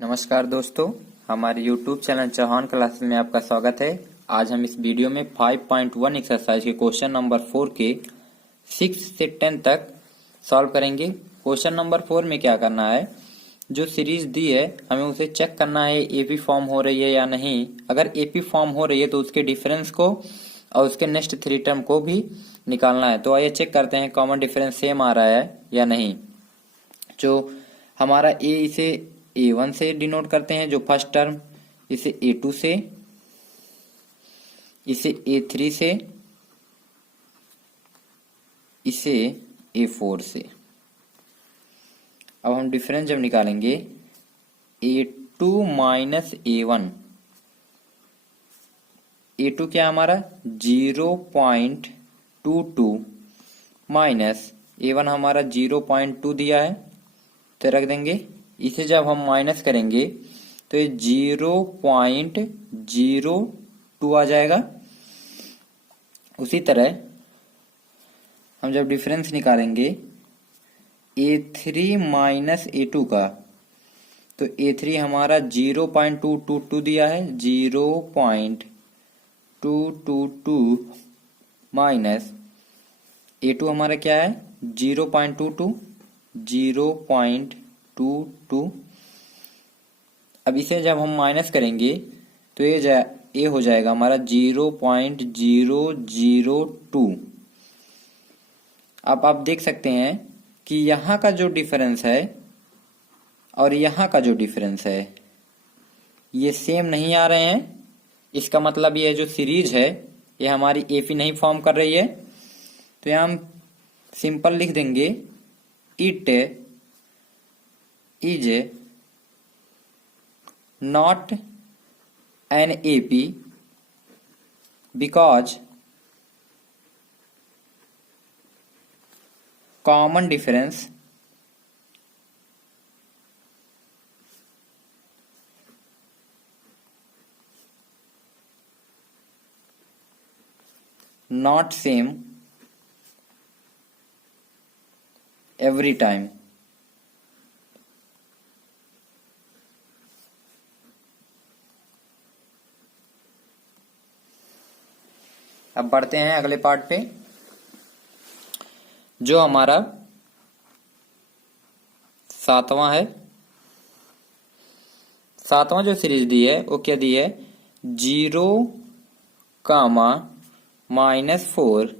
नमस्कार दोस्तों, हमारे YouTube चैनल चौहान क्लासेस में आपका स्वागत है। आज हम इस वीडियो में 5.1 एक्सरसाइज के क्वेश्चन नंबर 4 के 6 से 10 तक सॉल्व करेंगे। क्वेश्चन नंबर 4 में क्या करना है, जो सीरीज दी है हमें उसे चेक करना है एपी फॉर्म हो रही है या नहीं। अगर एपी फॉर्म हो रही है तो उसके डिफरेंस को और उसके नेक्स्ट 3 टर्म को भी निकालना है। तो आइए चेक करते हैं कॉमन डिफरेंस सेम आ रहा है या नहीं। जो हमारा ए, इसे A1 से डिनोट करते हैं जो फर्स्ट टर्म, इसे A2 से, इसे A3 से, इसे A4 से। अब हम डिफरेंस जब निकालेंगे A2 माइनस A1, A2 क्या हमारा 0.22 माइनस A1 हमारा 0.2 दिया है तो रख देंगे। इसे जब हम माइनस करेंगे तो ये 0.02 आ जाएगा। उसी तरह हम जब डिफरेंस निकालेंगे A3 माइनस A2 का, तो A3 हमारा 0.222 दिया है, 0.222 माइनस A2 हमारा क्या है 0.22, 0.22। अब इसे जब हम माइनस करेंगे तो ये हो जाएगा हमारा 0.002। अब आप देख सकते हैं कि यहाँ का जो डिफरेंस है और यहाँ का जो डिफरेंस है ये सेम नहीं आ रहे हैं। इसका मतलब ये जो सीरीज है ये हमारी एपी नहीं फॉर्म कर रही है। तो यहाँ हम सिंपल लिख देंगे, it is not an AP because common difference not same every time। अब बढ़ते हैं अगले पार्ट पे। जो हमारा 7वां है, 7वां जो सीरीज दी है वो क्या दी है 0, -4,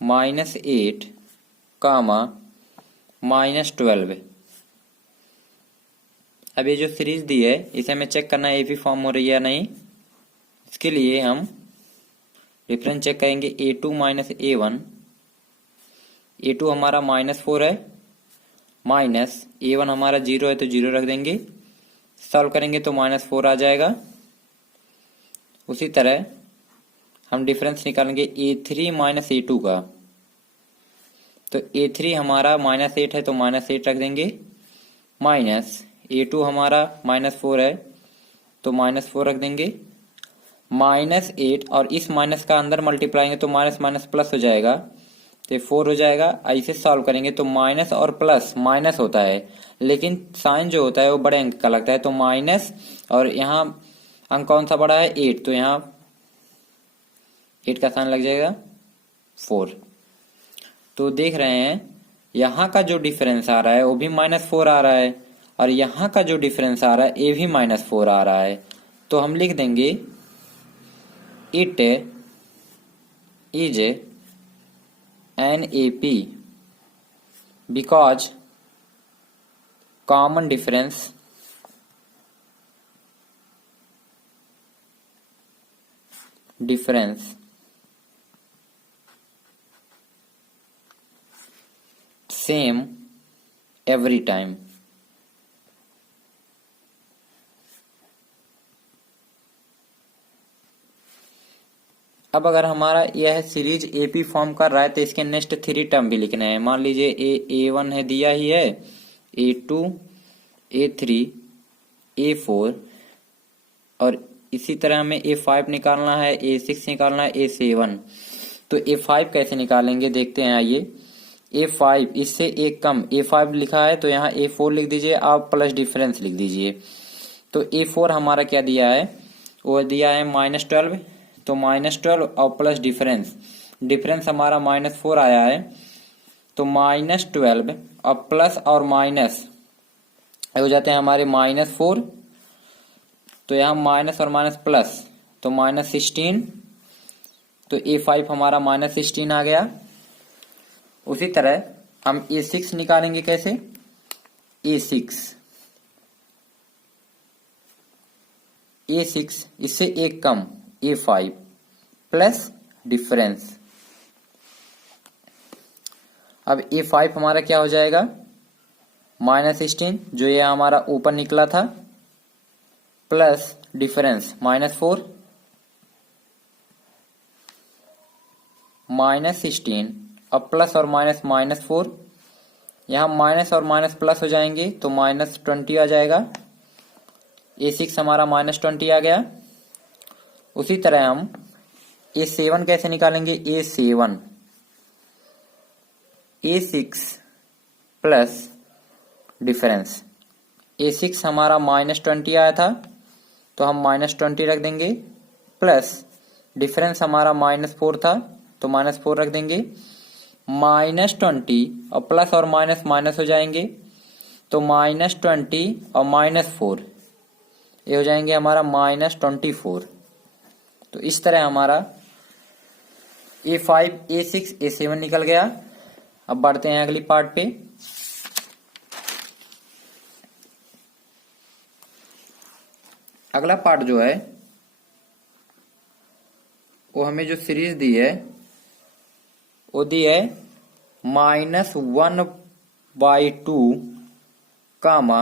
-8, -12। अब ये जो सीरीज दी है इसे हमें चेक करना है एपी फॉर्म हो रही है या नहीं। इसके लिए हम डिफरेंस चेक करेंगे A2 माइनस A1। A2 हमारा -4 है, माइनस A1 हमारा 0 है तो 0 रख देंगे। सॉल्व करेंगे तो -4 आ जाएगा। उसी तरह हम डिफरेंस निकालेंगे A3 माइनस A2 का, तो A3 हमारा -8 है तो -8 रख देंगे, माइनस A2 हमारा -4 है तो -4 रख देंगे, -8 और इस माइनस का अंदर मल्टीप्लाएंगे तो माइनस माइनस प्लस हो जाएगा तो 4 हो जाएगा। ऐसे सॉल्व करेंगे तो माइनस और प्लस माइनस होता है, लेकिन साइन जो होता है वो बड़े अंक का लगता है। तो माइनस और यहाँ अंक कौन सा बड़ा है 8, तो यहाँ 8 का साइन लग जाएगा 4। तो देख रहे हैं यहाँ का जो डिफरेंस आ रहा है वो भी -4 आ रहा है और यहाँ का जो डिफरेंस आ रहा है ये भी -4 आ रहा है। तो हम लिख देंगे it is an AP because common difference same every time। अब अगर हमारा यह सीरीज एपी फॉर्म कर रहा है तो इसके नेक्स्ट 3 टर्म भी लिखने हैं। मान लीजिए A1 है दिया ही है, A2, A3, A4 और इसी तरह हमें A5 निकालना है, A6 निकालना है, A7। तो A5 कैसे निकालेंगे देखते हैं। आइए, A5 इससे एक कम, A5 लिखा है तो यहाँ A4 लिख दीजिए, आप प्लस डिफरेंस लिख दीजिए। तो A4 हमारा क्या दिया है, वो दिया है -12, तो -12 और प्लस डिफरेंस, डिफरेंस हमारा -4 आया है, तो -12 और प्लस और माइनस हो जाते हैं हमारे -4, तो यहाँ माइनस और माइनस प्लस, तो -16, तो A5 हमारा -16 आ गया। उसी तरह हम A6 निकालेंगे, कैसे, A6 इससे एक कम A5 प्लस डिफरेंस। अब A5 हमारा क्या हो जाएगा, -16 जो ये हमारा ऊपर निकला था, प्लस डिफरेंस -4, -16 अब प्लस और माइनस -4, यहाँ माइनस और माइनस प्लस हो जाएंगे तो -20 आ जाएगा। A6 हमारा -20 आ गया। उसी तरह हम A7 कैसे निकालेंगे, A6 प्लस डिफरेंस, A6 हमारा -20 आया था तो हम -20 रख देंगे, प्लस डिफरेंस हमारा -4 था तो -4 रख देंगे, -20 और प्लस और माइनस माइनस हो जाएंगे, तो -20 और -4 ये हो जाएंगे हमारा -24। तो इस तरह हमारा A5, A6, A7 निकल गया। अब बढ़ते हैं अगली पार्ट पे। अगला पार्ट जो है वो हमें जो सीरीज दी है वो दी है -1/2 कामा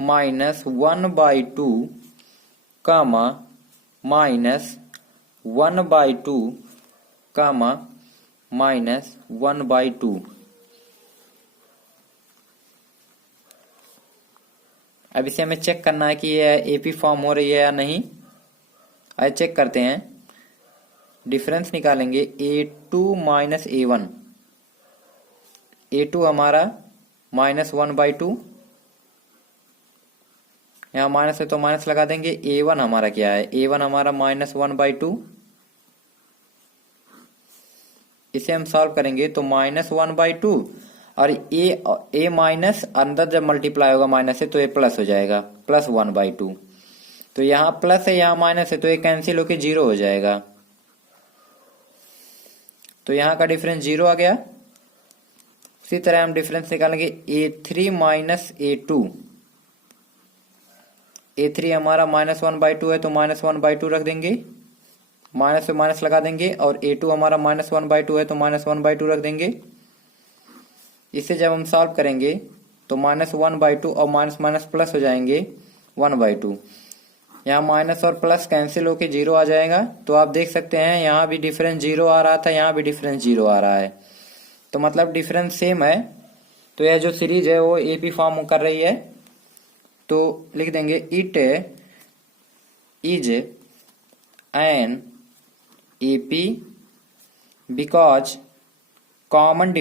-1/2 कामा -1/2 कामा -1/2। अब इसे हमें चेक करना है कि ये एपी फॉर्म हो रही है या नहीं। आइए चेक करते हैं। डिफरेंस निकालेंगे A2 माइनस A1, A2 हमारा -1/2, यहाँ माइनस है तो माइनस लगा देंगे। A1 हमारा क्या है, A1 हमारा -1/2, इसे हम सॉल्व करेंगे तो -1/2 और a माइनस अंदर जब मल्टीप्लाई होगा माइनस से तो ये प्लस हो जाएगा, +1/2। तो यहाँ प्लस है यहाँ माइनस है तो ये कैंसिल होके 0 हो जाएगा, तो यहाँ का डिफरेंस 0 आ गया। उसी तरह हम डिफरेंस निकालेंगे A3 माइनस A2, A3 हमारा -1/2 है तो -1/2 रख देंगे, माइनस से माइनस लगा देंगे, और A2 हमारा -1/2 है तो -1/2 रख देंगे। इसे जब हम सॉल्व करेंगे तो -1/2 और माइनस माइनस प्लस हो जाएंगे 1/2, यहाँ माइनस और प्लस कैंसिल होके 0 आ जाएगा। तो आप देख सकते हैं यहाँ भी डिफरेंस 0 आ रहा था, यहाँ भी डिफरेंस 0 आ रहा है, तो मतलब डिफरेंस सेम है। तो यह जो सीरीज है वो एपी फॉर्म कर रही है, तो लिख देंगे it is an AP because common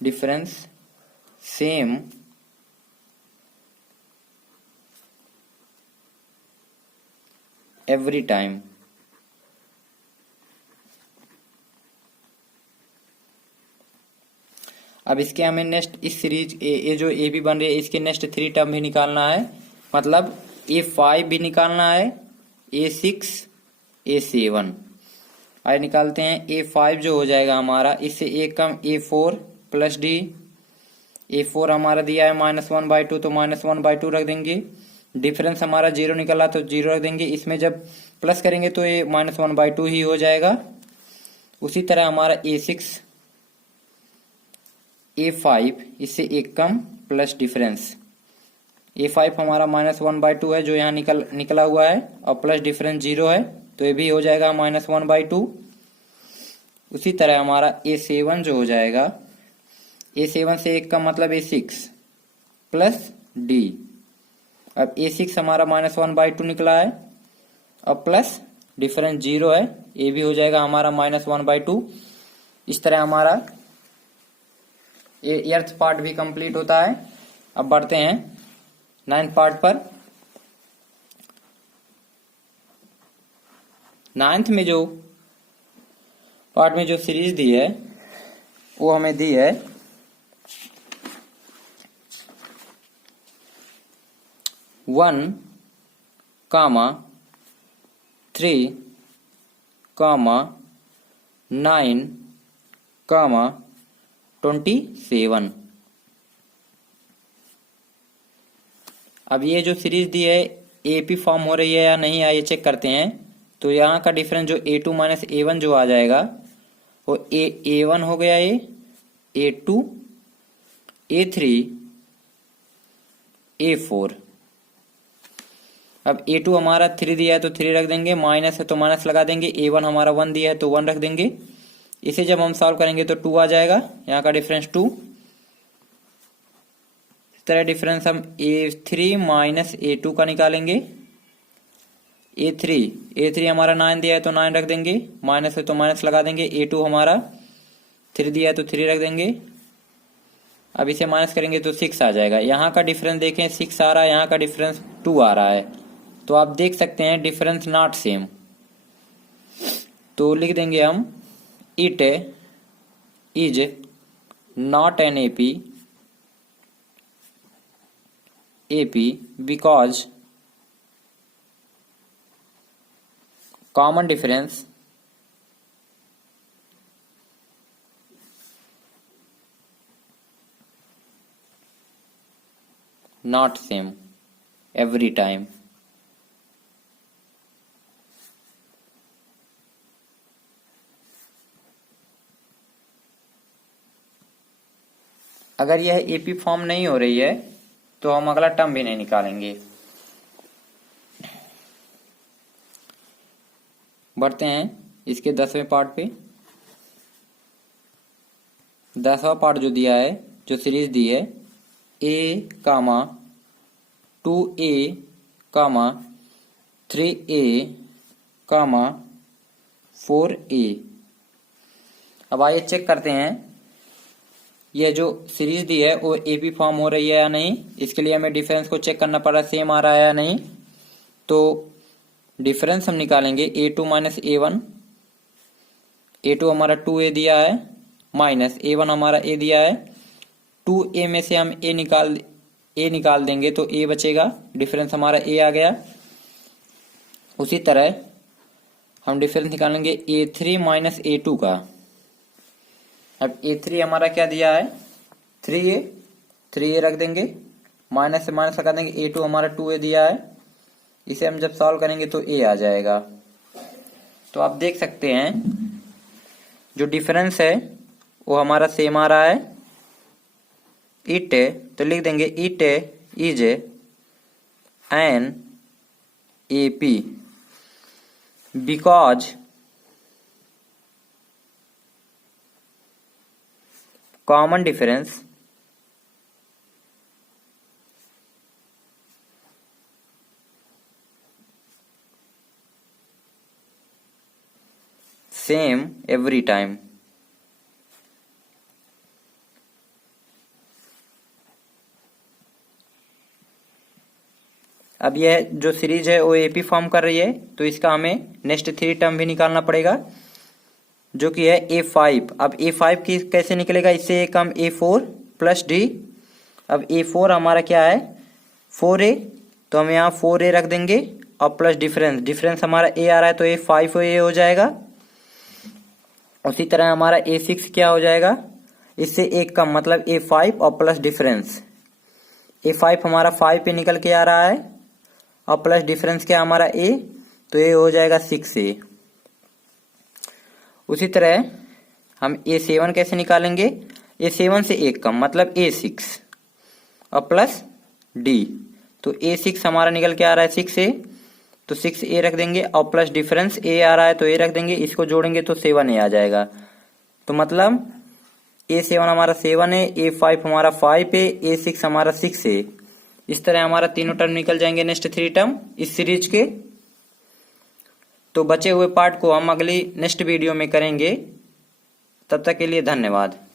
difference same every time. अब इसके हमें नेक्स्ट इस सीरीज ये जो ए बी बन रही है इसके नेक्स्ट 3 टर्म भी निकालना है, मतलब A5 भी निकालना है, A6, A7। आइए निकालते हैं। A5 जो हो जाएगा हमारा, इससे एक कम A4 प्लस डी, A4 हमारा दिया है -1/2 तो -1/2 रख देंगे। डिफरेंस हमारा 0 निकला तो 0 रख देंगे, इसमें जब प्लस करेंगे तो ये -1/2 ही हो जाएगा। उसी तरह हमारा A6, A5 इससे एक कम प्लस डिफरेंस, A5 हमारा -1/2 है जो यहाँ निकला हुआ है, और प्लस डिफरेंस 0 है तो ये भी हो जाएगा -1/2। उसी तरह हमारा A7 जो हो जाएगा, A7 से एक कम मतलब A6 प्लस डी। अब A6 हमारा -1/2 निकला है और प्लस डिफरेंस 0 है, ए भी हो जाएगा हमारा -1/2। इस तरह हमारा एर्थ पार्ट भी कंप्लीट होता है। अब बढ़ते हैं 9th पार्ट पर। 9th में जो पार्ट में जो सीरीज दी है वो हमें दी है 1, 3, 9, 27। अब ये जो सीरीज दी है एपी फॉर्म हो रही है या नहीं, आइए चेक करते हैं। तो यहाँ का डिफरेंस जो a2 माइनस a1 जो आ जाएगा वो a1 हो गया, ये a2, a3, a4। अब a2 हमारा 3 दिया है तो 3 रख देंगे, माइनस है तो माइनस लगा देंगे, a1 हमारा 1 दिया है तो 1 रख देंगे। इसे जब हम सॉल्व करेंगे तो 2 आ जाएगा, यहाँ का डिफरेंस 2। इस तरह डिफरेंस हम a3 माइनस a2 का निकालेंगे। a3 हमारा 9 दिया है तो 9 रख देंगे, माइनस है तो माइनस लगा देंगे। a2 हमारा 3 दिया है तो 3 रख देंगे। अब इसे माइनस करेंगे तो 6 आ जाएगा। यहाँ का डिफरेंस देखें 6 आ रहा है, यहाँ का डिफरेंस 2 आ रहा है। तो आप देख सकते हैं डिफरेंस नॉट सेम। तो लिख देंगे हम it is not an AP because common difference not same every time। अगर यह एपी फॉर्म नहीं हो रही है तो हम अगला टर्म भी नहीं निकालेंगे। बढ़ते हैं इसके 10वें पार्ट पे। 10वां पार्ट जो दिया है, जो सीरीज दी है a, 2a, 3a, 4a। अब आइए चेक करते हैं यह जो सीरीज दी है वो एपी फॉर्म हो रही है या नहीं। इसके लिए हमें डिफरेंस को चेक करना पड़ा, सेम आ रहा है या नहीं। तो डिफरेंस हम निकालेंगे a2 माइनस a1। a2 हमारा 2a दिया है, माइनस a1 हमारा a दिया है। 2a में से हम a निकाल देंगे तो a बचेगा, डिफरेंस हमारा a आ गया। उसी तरह हम डिफरेंस निकालेंगे a3 माइनस a2 का। अब a3 हमारा क्या दिया है 3a रख देंगे, माइनस से माइनस लगा देंगे। a2 हमारा 2a दिया है, इसे हम जब सॉल्व करेंगे तो a आ जाएगा। तो आप देख सकते हैं जो डिफरेंस है वो हमारा सेम आ रहा है। इट तो लिख देंगे it is an AP because common difference same every time. अब यह जो सीरीज है वो एपी फॉर्म कर रही है, तो इसका हमें नेक्स्ट 3 टर्म भी निकालना पड़ेगा, जो कि है a5। अब a5 की कैसे निकलेगा, इससे एक हम a4 प्लस d। अब a4 हमारा क्या है 4a, तो हम यहाँ 4a रख देंगे और प्लस डिफरेंस हमारा a आ रहा है तो a 5a हो जाएगा। उसी तरह हमारा a6 क्या हो जाएगा, इससे एक कम मतलब a5 और प्लस डिफरेंस। a5 हमारा 5 पे निकल के आ रहा है और प्लस डिफरेंस क्या हमारा a, तो ये हो जाएगा 6a। उसी तरह हम a7 कैसे निकालेंगे, a7 से एक कम मतलब a6 और प्लस d। तो a6 हमारा निकल के आ रहा है 6a, तो 6a रख देंगे और प्लस डिफरेंस a आ रहा है तो a रख देंगे, इसको जोड़ेंगे तो 7a आ जाएगा। तो मतलब a7 हमारा 7a, a5 हमारा 5a, a6 हमारा 6a। इस तरह हमारा तीनों टर्म निकल जाएंगे नेक्स्ट 3 टर्म इस सीरीज के। तो बचे हुए पार्ट को हम अगली नेक्स्ट वीडियो में करेंगे। तब तक के लिए धन्यवाद।